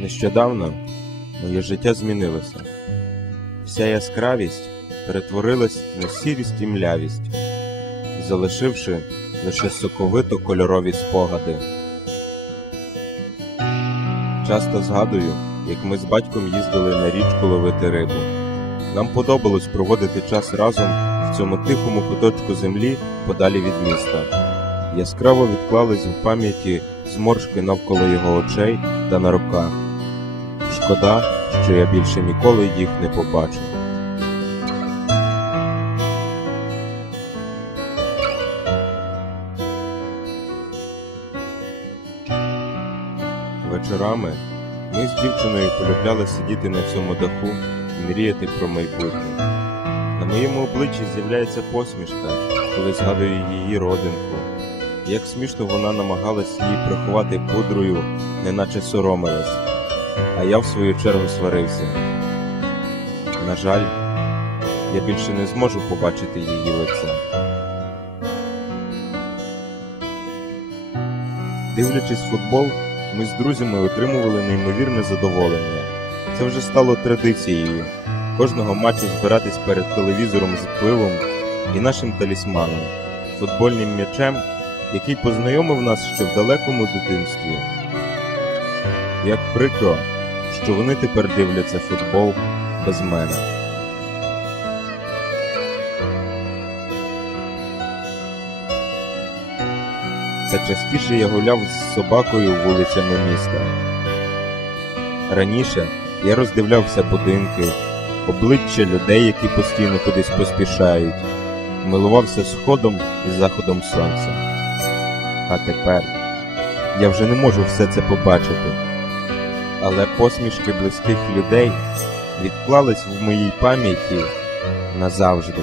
Нещодавно моє життя змінилося. Вся яскравість перетворилась на сірість і млявість, залишивши лише соковито кольорові спогади. Часто згадую, як ми з батьком їздили на річку ловити рибу. Нам подобалось проводити час разом в цьому тихому куточку землі подалі від міста. Яскраво відклались в пам'яті зморшки навколо його очей та на руках. Шкода, що я більше ніколи їх не побачу. Вечорами ми з дівчиною полюбляли сидіти на цьому даху і мріяти про майбутнє. На моєму обличчі з'являється посмішка, коли згадую її родинку. Як смішно вона намагалась її приховати пудрою, неначе соромилась, а я в свою чергу сварився. На жаль, я більше не зможу побачити її лице. Дивлячись футбол, ми з друзями отримували неймовірне задоволення. Це вже стало традицією кожного матчу збиратись перед телевізором з пивом і нашим талісманом, футбольним м'ячем, який познайомив нас ще в далекому дитинстві. Як прикро, що вони тепер дивляться футбол без мене. Та частіше я гуляв з собакою вулицями міста. Раніше я роздивлявся будинки, обличчя людей, які постійно кудись поспішають, милувався сходом і заходом сонця а тепер. Я вже не можу все це побачити. Але посмішки близьких людей відклались в моїй пам'яті назавжди.